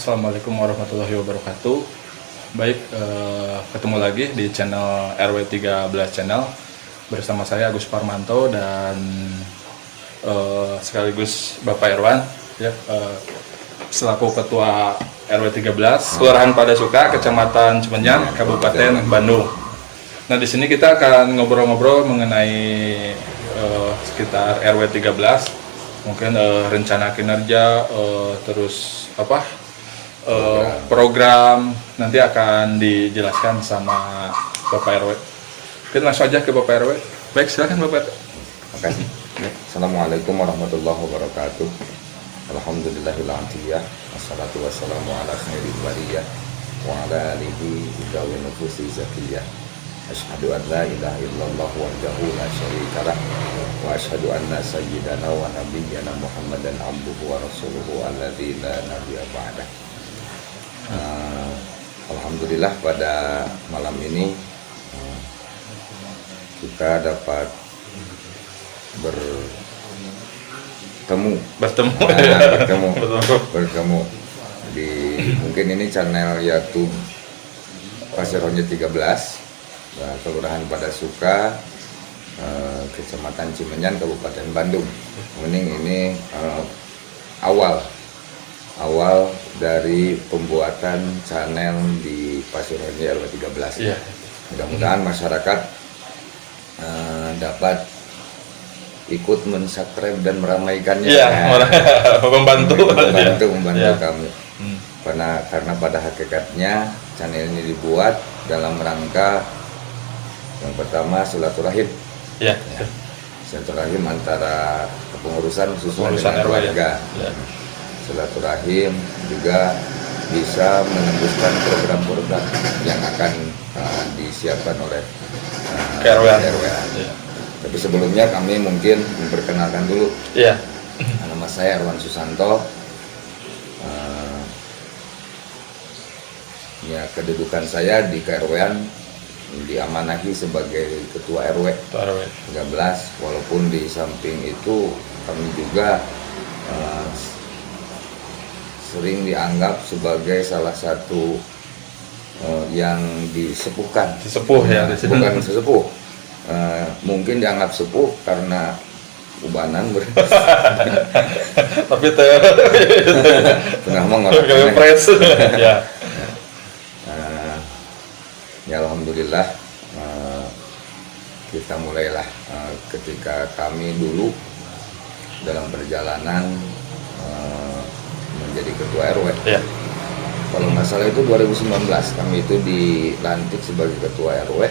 Assalamualaikum warahmatullahi wabarakatuh. Baik, ketemu lagi di channel RW13 Channel bersama saya Agus Parmanto dan sekaligus Bapak Irwan ya, selaku Ketua RW13 Kelurahan Padasuka, Kecamatan Cimenyan, Kabupaten Bandung. Nah, di sini kita akan ngobrol-ngobrol mengenai sekitar RW13, mungkin rencana kinerja, terus program nanti akan dijelaskan sama Bapak RW. Kita langsung aja ke Bapak RW. Baik, silakan Bapak. Terima kasih. Assalamualaikum warahmatullahi wabarakatuh. Alhamdulillahilladzi wassalatu wassalamu ala khairil bariyah wa ala alihi wa nufusi zakiyah. Asyhadu an la ilaha illallah wahdahu la syarikalah wa asyhadu anna sayyidana wa nabiyyana Muhammadan abduhu wa rasuluhu alladzi la nabiyya ba'dah. Alhamdulillah pada malam ini kita dapat bertemu di mungkin ini channel YouTube Pasir Honje 13, Kelurahan Padasuka, Kecamatan Cimenyan, Kabupaten Bandung. Ini awal dari pembuatan channel di Pasir Honje RW 13. Iya. Mudah-mudahan masyarakat dapat ikut mensubscribe dan meramaikannya. Iya, membantu ya. Ya. Kami. Karena pada hakikatnya channel ini dibuat dalam rangka yang pertama silaturahim. Ya. Silaturahim antara kepengurusan khususnya Kepengurusan dengan RW, warga. ya. Silaturahim juga bisa menembuskan program-program yang akan disiapkan oleh RW. Ya. Tapi sebelumnya kami mungkin memperkenalkan dulu. Iya. Nama saya Irwan Susanto. Ya, kedudukan saya di KRW-an diamanahi sebagai Ketua RW 13, walaupun di samping itu kami juga sering dianggap sebagai salah satu yang disepuhkan. Sesepuh ya, bukan sesepuh. Mungkin dianggap sepuh karena ubanan tapi tengah mengorek pres. Ya. Ya alhamdulillah kita mulailah ketika kami dulu dalam perjalanan menjadi ketua RW. Ya. Kalau nggak salah itu 2019 kami itu dilantik sebagai ketua RW.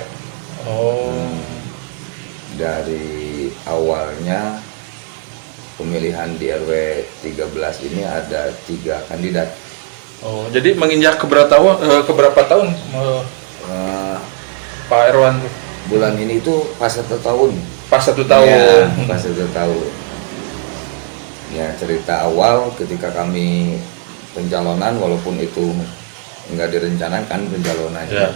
Dari awalnya pemilihan di RW 13 ini ada 3 kandidat. Jadi menginjak keberapa tahun Pak Irwan? Bulan ini itu pas 1 tahun. Pas 1 tahun. Ya, pas 1 tahun. Ya, cerita awal ketika kami pencalonan, walaupun itu nggak direncanakan pencalonannya,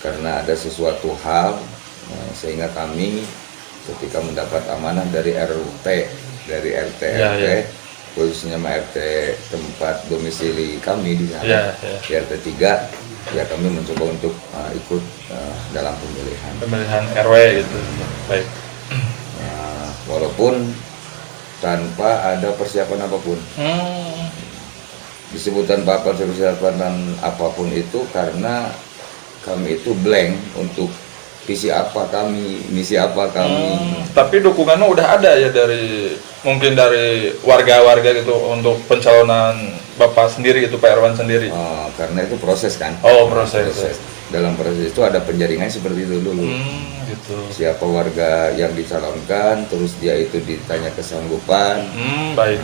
karena ada sesuatu hal sehingga kami ketika mendapat amanah dari RT, khususnya RT tempat domisili kami di sana, di RT 3, ya kami mencoba untuk ikut dalam pemilihan RW gitu. Baik. Walaupun tanpa ada persiapan apapun. Disebut tanpa persiapan apapun itu karena kami itu blank untuk misi apa kami. Tapi dukungannya udah ada ya mungkin dari warga-warga gitu untuk pencalonan Bapak sendiri itu, Pak Irwan sendiri. Karena itu proses kan. Proses. Dalam proses itu ada penjaringan seperti itu dulu. Gitu. Siapa warga yang dicalonkan, terus dia itu ditanya kesanggupan. Baik.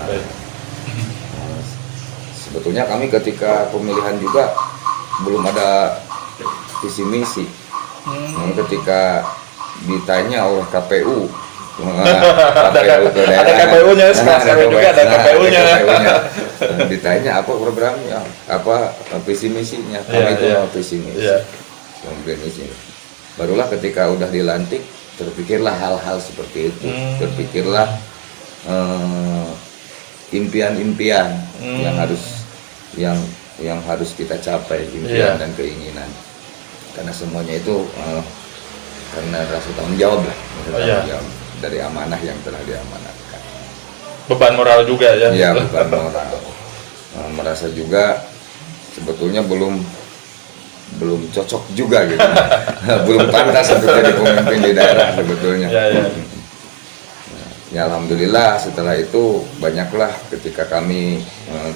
Sebetulnya kami ketika pemilihan juga belum ada visi misi. Ketika ditanya oleh KPU, ada KPU-nya, ada KPU-nya. Ditanya apa programnya, apa visi misinya, kami itu visi misi. Kemudian misi. Barulah ketika udah dilantik, terpikirlah hal-hal seperti itu, terpikirlah impian-impian yang yang harus kita capai, impian Iya. dan keinginan. Karena semuanya itu karena rasa tanggung jawab lah, rasa Oh, iya. tanggung jawab dari amanah yang telah diamanatkan. Beban moral juga ya. Iya, bukan moral. Merasa juga sebetulnya belum cocok juga gitu. Belum pantas untuk jadi pemimpin di daerah sebetulnya. Iya, iya. Ya alhamdulillah setelah itu banyaklah ketika kami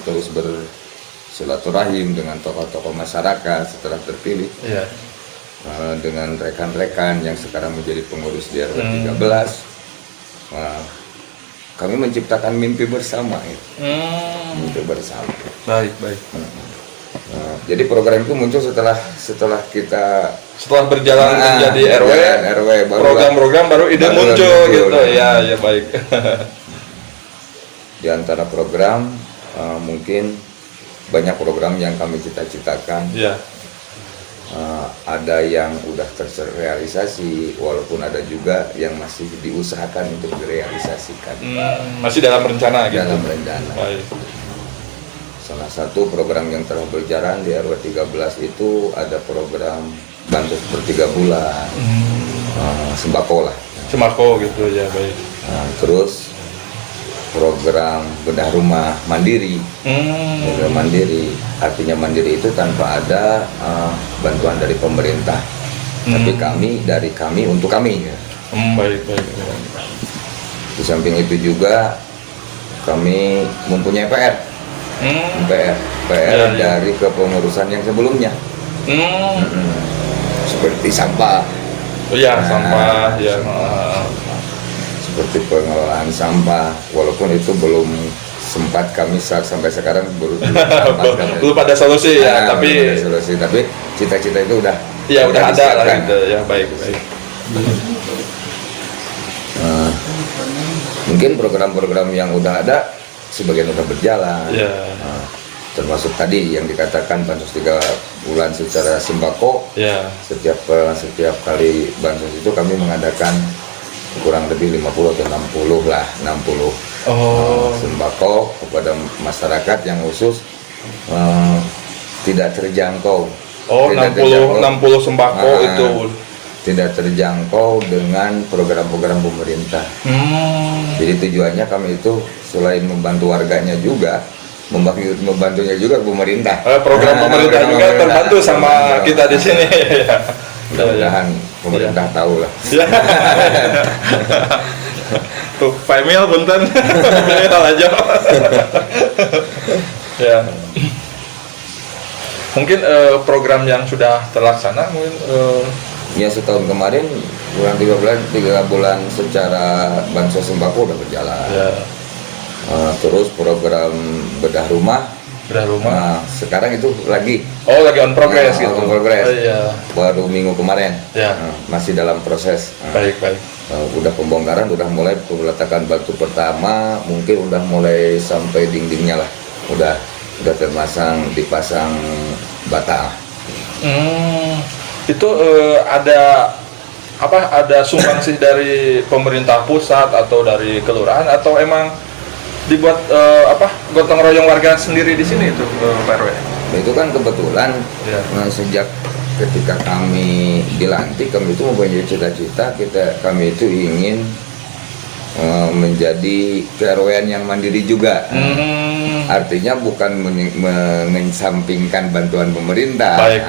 terus bersilaturahim dengan tokoh-tokoh masyarakat setelah terpilih, Iya. dengan rekan-rekan yang sekarang menjadi pengurus di RW 13. Kami menciptakan mimpi bersama gitu. Mimpi bersama. Baik, baik. Jadi program itu muncul setelah kita Setelah berjalan menjadi RW, baru program-program baru ide baru muncul muncul. gitu. Ya, ya baik. di antara program mungkin banyak program yang kami cita-citakan. Iya. Ada yang udah terrealisasi, walaupun ada juga yang masih diusahakan untuk direalisasikan Masih dalam rencana gitu. dalam rencana. Baik. Salah satu program yang telah berjalan di RW 13 itu ada program bantu per 3 bulan, sembako lah. Sembako gitu ya, baik. Terus program bedah rumah mandiri. Program mandiri, artinya mandiri itu tanpa ada bantuan dari pemerintah, tapi dari kami untuk kami. Baik, baik. Di samping itu juga kami mempunyai PR Ya, ya. dari kepengurusan yang sebelumnya, seperti sampah, Iya, sampah ya. seperti pengelolaan sampah, walaupun itu belum sempat kami sampai sekarang Belum ada solusi ya, belum tapi ada solusi, tapi cita-cita itu udah ya udah ada lah disiapkan. gitu ya, baik, baik. Mungkin program-program yang udah ada sebagian udah berjalan. Ya. Termasuk tadi yang dikatakan bansos 3 bulan secara sembako. Ya. Setiap kali bansos itu kami mengadakan kurang lebih 50 atau 60 lah, 60 sembako kepada masyarakat yang khusus tidak terjangkau. Oh, Tidak 60 sembako itu. Tidak terjangkau dengan program-program pemerintah. Jadi tujuannya kami itu selain membantu warganya juga, membantunya juga pemerintah. Program pemerintah juga terbantu sama kita di sini. Mudah-mudahan pemerintah tahu lah. Tuh, Pak Emil, punten. Emil aja. Ya. Mungkin program yang sudah terlaksana mungkin Ya setahun kemarin bulan 3 bulan secara bansos sembako udah berjalan. ya, Terus program bedah rumah. Nah, sekarang itu lagi lagi on progress gitu. on progress. Iya. Baru minggu kemarin. Ya. Masih dalam proses. Baik, baik. Udah pembongkaran, udah mulai peletakan batu pertama, mungkin udah mulai sampai dindingnya lah. Udah dipasang bata. Itu ada sumbangsih dari pemerintah pusat atau dari kelurahan atau emang dibuat gotong royong warga sendiri di sini itu Pak RW? Itu kan kebetulan Ya. sejak ketika kami dilantik, kami itu mempunyai cita-cita kami itu ingin menjadi KRW-an yang mandiri juga. Artinya bukan mengesampingkan bantuan pemerintah. Baik.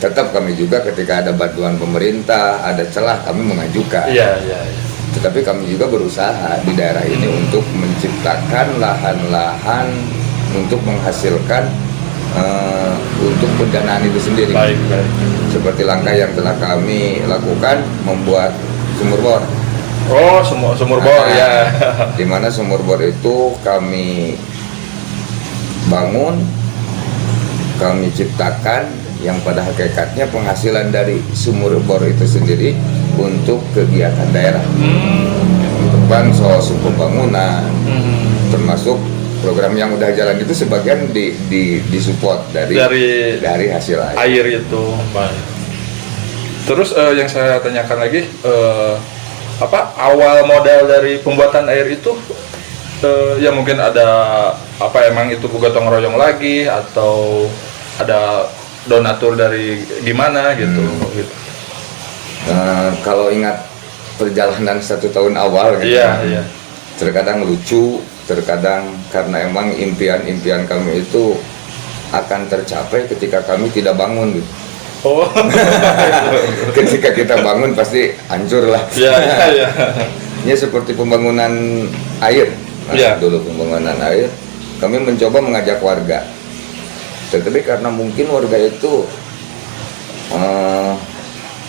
Tetap kami juga ketika ada bantuan pemerintah, ada celah kami mengajukan. Iya. Tetapi kami juga berusaha di daerah ini untuk menciptakan lahan-lahan untuk menghasilkan untuk pendanaan itu sendiri. Baik. Seperti langkah yang telah kami lakukan, membuat sumur bor. Oh, sumur bor ya. Di mana sumur bor itu kami bangun, kami ciptakan yang pada hakikatnya penghasilan dari sumur bor itu sendiri untuk kegiatan daerah, untuk bansos, untuk pembangunan, termasuk program yang udah jalan itu sebagian disupport dari hasil air itu. Baik. Terus yang saya tanyakan lagi, awal modal dari pembuatan air itu ya mungkin ada apa, emang itu gotong royong lagi atau ada donatur dari gimana gitu. Gitu. Kalau ingat perjalanan 1 tahun awal gitu, Iya. terkadang lucu, terkadang karena emang impian-impian kami itu akan tercapai ketika kami tidak bangun gitu. Oh. Ketika kita bangun pasti hancur lah. Iya. Ini seperti pembangunan air. Iya. Dulu pembangunan air, kami mencoba mengajak warga. Tetapi karena mungkin warga itu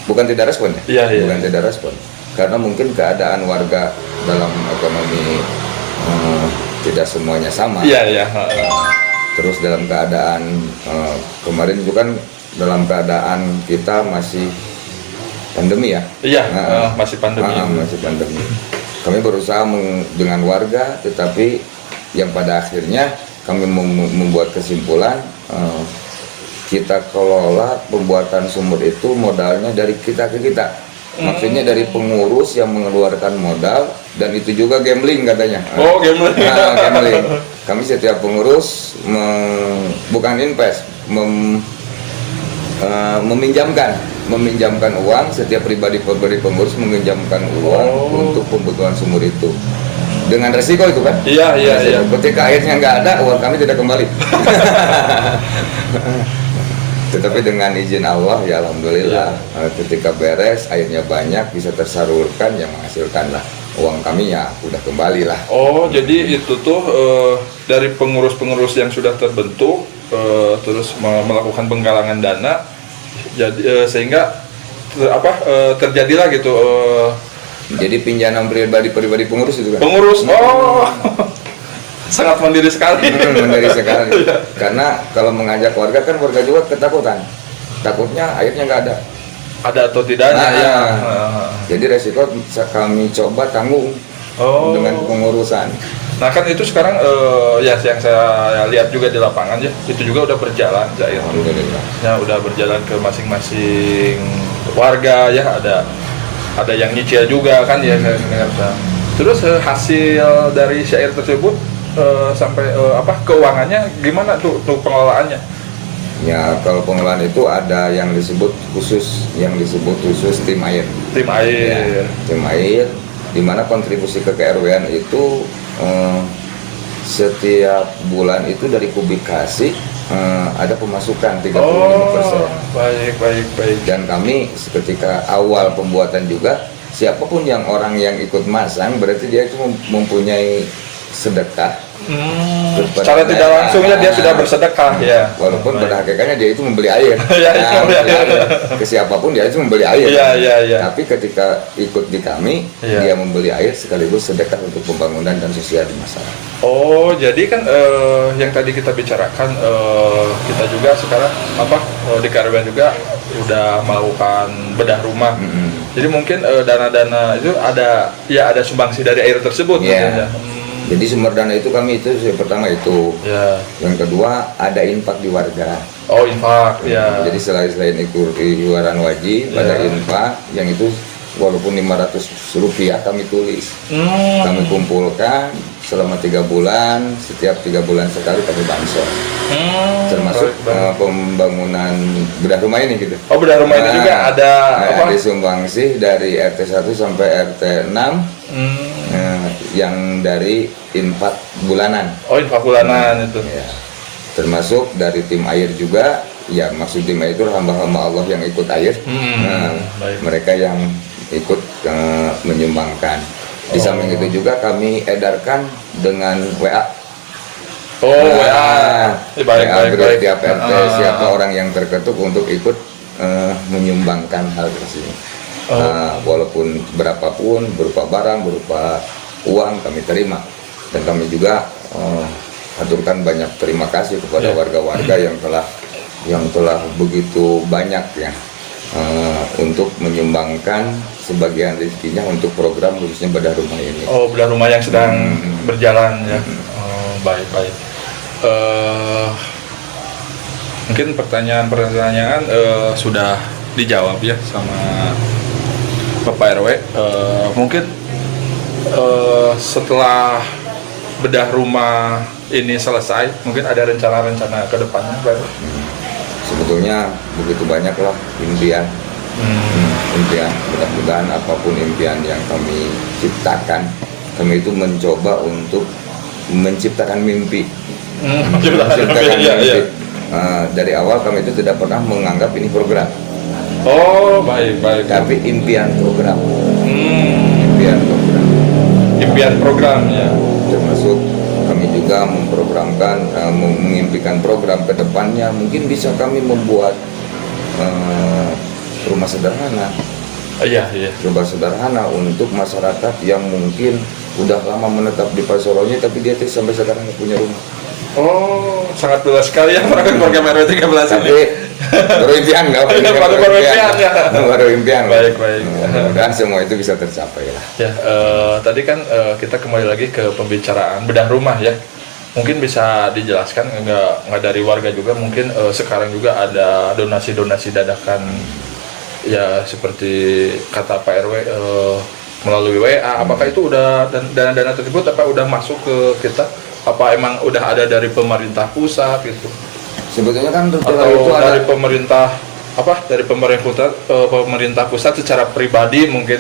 bukan tidak respon ya, Iya. bukan tidak respon. Karena mungkin keadaan warga dalam ekonomi tidak semuanya sama. Iya. Terus dalam keadaan kemarin itu kan dalam keadaan kita masih pandemi ya. Iya, masih pandemi. Masih pandemi. Kami berusaha dengan warga, tetapi yang pada akhirnya kami membuat kesimpulan kita kelola pembuatan sumur itu modalnya dari kita ke kita. Maksudnya dari pengurus yang mengeluarkan modal, dan itu juga gambling katanya. Oh, gambling. Gambling. Kami setiap pengurus bukan invest, meminjamkan uang. Setiap pribadi pengurus meminjamkan uang untuk pembuatan sumur itu, dengan resiko itu kan. Iya. Ketika airnya nggak ada, uang kami tidak kembali. Tetapi dengan izin Allah ya alhamdulillah, ketika beres airnya banyak, bisa tersalurkan, yang menghasilkanlah uang kami ya udah kembali lah. Oh, jadi itu tuh dari pengurus-pengurus yang sudah terbentuk, terus melakukan penggalangan dana, jadi sehingga terjadilah gitu. Jadi pinjaman pribadi pengurus itu kan. Pengurus, sangat mandiri sekali. Mandiri sekali. Karena kalau mengajak warga kan warga juga ketakutan. Takutnya airnya nggak ada. Ada atau tidaknya ya. Jadi resiko kami coba tanggung dengan pengurusan. Nah kan itu sekarang ya yang saya lihat juga di lapangan ya, itu juga udah berjalan Zair. Alhamdulillah. Ya udah berjalan ke masing-masing warga ya, ada yang nyicil juga kan ya saya dengar. Terus hasil dari syair tersebut sampai keuangannya gimana tuh pengelolaannya? Ya kalau pengelolaan itu ada yang disebut khusus tim air. Tim air. Ya, tim air, di mana kontribusi ke KRW-an itu setiap bulan itu dari publikasi ada pemasukan 35%. Baik. Dan kami ketika awal pembuatan juga, siapapun orang yang ikut masang berarti dia itu mempunyai sedekah. Secara tidak langsungnya dia sudah bersedekah ya. Walaupun pada hakikatnya dia itu membeli air. Membeli air. Ke siapapun dia itu membeli air. Iya. Tapi ketika ikut di kami, dia membeli air sekaligus sedekah untuk pembangunan dan sosial di masyarakat. Oh, jadi kan yang tadi kita bicarakan, kita juga sekarang di KRW juga udah melakukan bedah rumah. Jadi mungkin dana-dana itu ada sumbangsi dari air tersebut. Yeah. Jadi sumber dana itu kami itu yang pertama itu. Yeah. Yang kedua ada infak di warga. Oh, infak ya. Jadi selain iuran wajib, ada infak yang itu walaupun Rp500 kami tulis. Kami kumpulkan selama 3 bulan, setiap 3 bulan sekali kami bansos. Termasuk pembangunan bedah rumah ini gitu. Oh, bedah rumah ini juga ada ada sumbangsi dari RT 1 sampai RT 6. Yang dari infak bulanan. Oh, infak bulanan itu. Ya. Termasuk dari tim air juga. Ya, maksud tim air itu hamba-hamba Allah yang ikut air. Mereka yang ikut menyumbangkan. Di samping itu juga kami edarkan dengan WA. Oh, WA. Baik. Tiap RT siapa orang yang terketuk untuk ikut menyumbangkan hal tersebut. Walaupun berapapun, berupa barang, berupa uang kami terima. Dan kami juga aturkan banyak terima kasih kepada warga-warga yang telah begitu banyak ya untuk menyumbangkan sebagian rezekinya untuk program khususnya bedah rumah ini. Oh, bedah rumah yang sedang berjalan ya. Baik. Mungkin pertanyaan sudah dijawab ya sama Bapak RW. Mungkin setelah bedah rumah ini selesai, mungkin ada rencana-rencana ke depannya, Pak RW? Sebetulnya begitu banyak lah impian. Impian, mudah-mudahan apapun impian yang kami ciptakan, kami itu mencoba untuk menciptakan mimpi. Menciptakan mimpi. Dari awal kami itu tidak pernah menganggap ini program. Oh, baik. Tapi impian program. Impian program. Impian program ya. Termasuk kami juga memprogramkan, mengimpikan program ke depannya. Mungkin bisa kami membuat rumah sederhana. Iya. Rumah sederhana untuk masyarakat yang mungkin udah lama menetap di Pasuruan tapi dia sampai sekarang nggak punya rumah. Oh, sangat luas sekali ya program RW 13 ini. Tapi baru impian nggak? Baru impian ya. Baru impian. Baik. Mudah-mudahan semua itu bisa tercapai lah. Ya, tadi kan kita kembali lagi ke pembicaraan bedah rumah ya. Mungkin bisa dijelaskan nggak dari warga juga, mungkin sekarang juga ada donasi-donasi dadakan ya seperti kata Pak RW melalui WA. Apakah itu udah dana-dana tersebut apa udah masuk ke kita? Apa emang udah ada dari pemerintah pusat gitu? Sebetulnya kan Atau itu dari ada pemerintah pemerintah pusat secara pribadi mungkin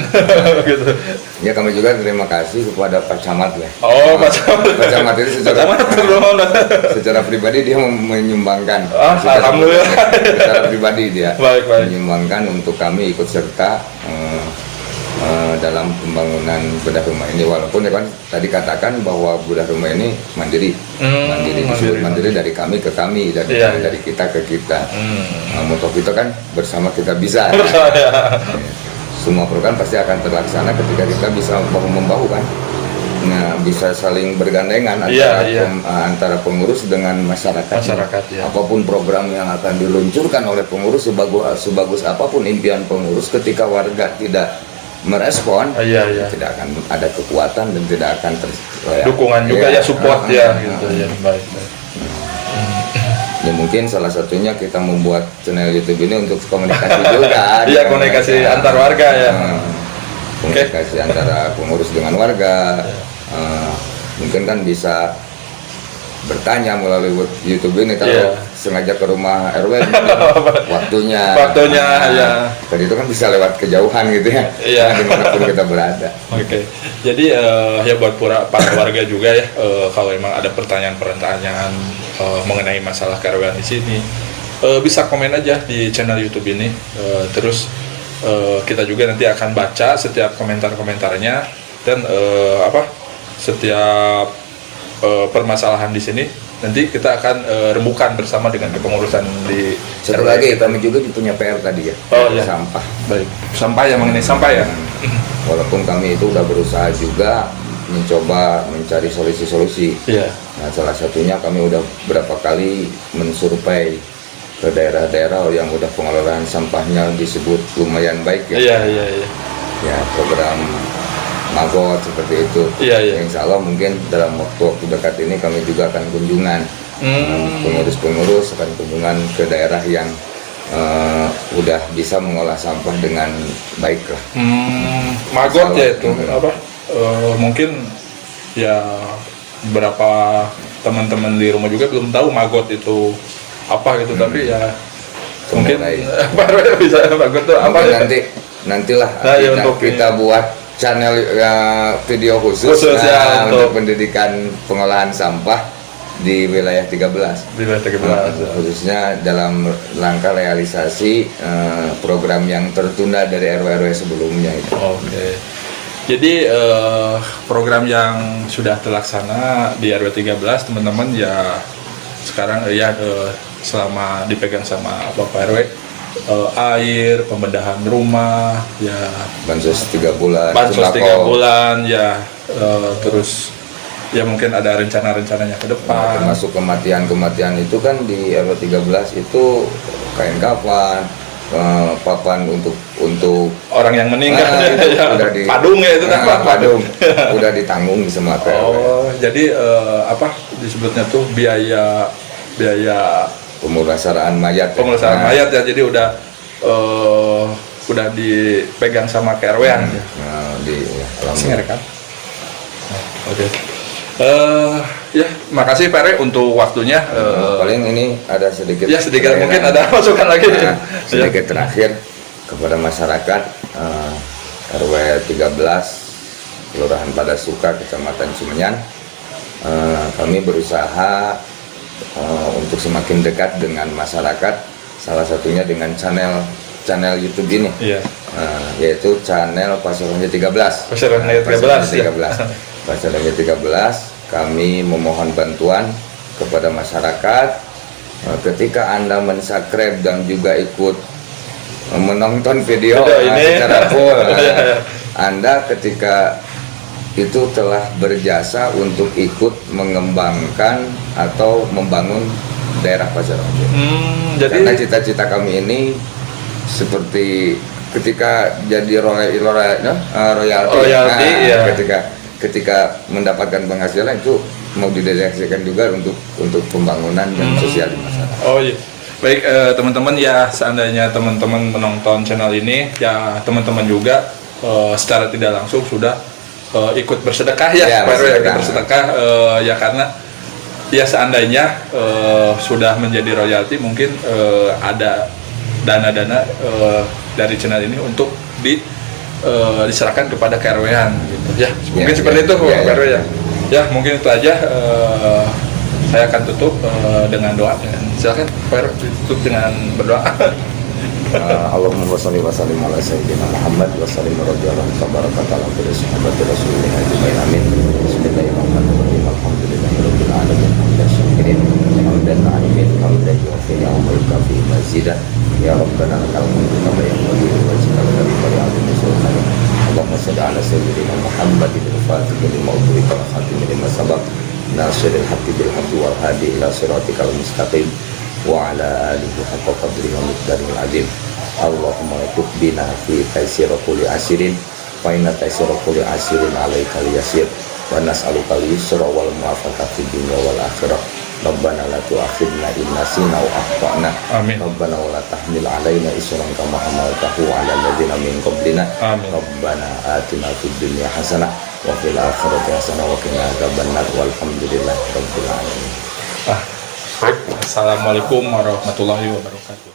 gitu. ya, kami juga terima kasih kepada Pak Camat ya. Oh, Pak Camat. Pak Camat itu secara pribadi dia menyumbangkan. Alhamdulillah. Secara pribadi dia Baik. menyumbangkan untuk kami ikut serta dalam pembangunan bedah rumah ini, walaupun ya kan tadi katakan bahwa bedah rumah ini mandiri, disebut mandiri dari kami ke kami, dari kita ke kita. Moto kita kan bersama kita bisa. Semua program pasti akan terlaksana ketika kita bisa bahu membahu kan. Nah, bisa saling bergandengan antara pengurus dengan masyarakat. Ya. Apapun program yang akan diluncurkan oleh pengurus, sebagus apapun impian pengurus, ketika warga tidak merespon, tidak akan ada kekuatan dan tidak akan dukungan juga ya, support ya gitu ya. Baik. Ya mungkin salah satunya kita membuat channel YouTube ini untuk komunikasi juga. Iya, komunikasi antar warga ya. Komunikasi antara pengurus dengan warga. Mungkin kan bisa bertanya melalui YouTube ini kalau sengaja ke rumah RW waktunya ya. Tadi itu kan bisa lewat kejauhan gitu ya. Dimanapun kita berada. Oke. Jadi ya buat para warga juga ya, kalau memang ada pertanyaan mengenai masalah keRW di sini, bisa komen aja di channel YouTube ini. Terus kita juga nanti akan baca setiap komentar-komentarnya dan setiap permasalahan di sini nanti kita akan rembukan bersama dengan kepengurusan di satu lagi. Kami juga punya PR tadi ya. Sampah. Baik. Sampah ya, mengenai sampah ya. Walaupun kami itu udah berusaha juga mencoba mencari solusi-solusi. Nah, salah satunya kami udah berapa kali mensurvei ke daerah-daerah yang udah pengelolaan sampahnya disebut lumayan baik ya. Ya, program Magot seperti itu. Insya Allah mungkin dalam waktu dekat ini kami juga akan kunjungan. Pengurus-pengurus akan kunjungan ke daerah yang udah bisa mengolah sampah dengan baik lah. Magot ya itu mungkin ya beberapa teman-teman di rumah juga belum tahu Magot itu apa gitu, tapi ya mungkin bisa Magot itu apa ya? Nantilah kita buat channel video khusus untuk pendidikan pengolahan sampah di wilayah 13. Khususnya dalam rangka realisasi program yang tertunda dari RW-RW sebelumnya itu. Oke. Jadi program yang sudah terlaksana di RW 13 teman-teman ya sekarang selama dipegang sama Bapak RW, air, pembedahan rumah, ya bansos 3 bulan, ya, terus ya mungkin ada rencana-rencananya ke depan. Termasuk kematian itu kan di RW 13 itu kain kafan, papan untuk orang yang meninggal udah di padung ya itu kan padung udah ditanggung di semua RW. Jadi disebutnya tuh biaya pemulasaran mayat mayat ya, jadi udah dipegang sama KRW-an ya. Kan? Oke. Ya, makasih Pak Re untuk waktunya. Paling ini ada sedikit. Ya sedikit terakhir. mungkin ada masukan lagi. Nah, sedikit terakhir kepada masyarakat RW 13 Kelurahan Padasuka, Kecamatan Cimenyan. Kami berusaha untuk semakin dekat dengan masyarakat, salah satunya dengan channel YouTube ini, yaitu channel Pasarannya 13. Pasarannya 13. Pasarannya 13. Kami memohon bantuan kepada masyarakat ketika Anda mensubscribe dan juga ikut menonton video ini secara full. Anda ketika itu telah berjasa untuk ikut mengembangkan atau membangun daerah Pasarannya. Karena cita-cita kami ini seperti ketika jadi royalti, ketika mendapatkan penghasilan itu mau didedikasikan juga untuk pembangunan dan sosial di masyarakat. Oh iya. Baik teman-teman, ya seandainya teman-teman menonton channel ini, ya teman-teman juga secara tidak langsung sudah ikut bersedekah ya, bersedekah ya, karena ya seandainya sudah menjadi royalti mungkin ada dana-dana dari channel ini untuk diserahkan kepada KRW-an gitu ya, mungkin seperti itu Pak RW ya. Ya mungkin itu aja, saya akan tutup dengan doa. Silakan Pak RW tutup dengan berdoa. Allahumma shalli wa sallim ala sayyidina Muhammad wa sallim radhiyallahu tabaraka ta'ala bi sahabati rasulillah ajmain amin. Bismillahirrahmanirrahim. Alhamdulillahirabbil alamin. Hamdan hamdan alimin hamdan yu'afina wa yukafi mazidah. Ya Rabbana lakal hamdu kama yanbaghi li wajhika al-karim wa li sultanik. Allahumma shalli ala sayyidina Muhammad al-Fatih lima ughliqa wal khatim lima sabaq. Nasiril haqqi bil haqqi wal hadi ila siratikal mustaqim. Wa ala alihi haqqa qadrihi wa miqdarihil azim. Allahumma tub bina fi taysir kulli asirin wa inna taysir kulli asirin alaikal yasir wa nas'aluka al-yusra wal muwafaqata fid dunya wal akhirah. Rabbana la tu'akhidna in nasina wa akhtana. Amin. Rabbana wa la tahmil alaina isran kama hamaltahu ala alladziina min qablina. Amin. Rabbana atina fid dunya hasanah wa fil akhirati hasanah wa qina adzabannar walhamdulillahi rabbil alamin. Assalamualaikum warahmatullahi wabarakatuh.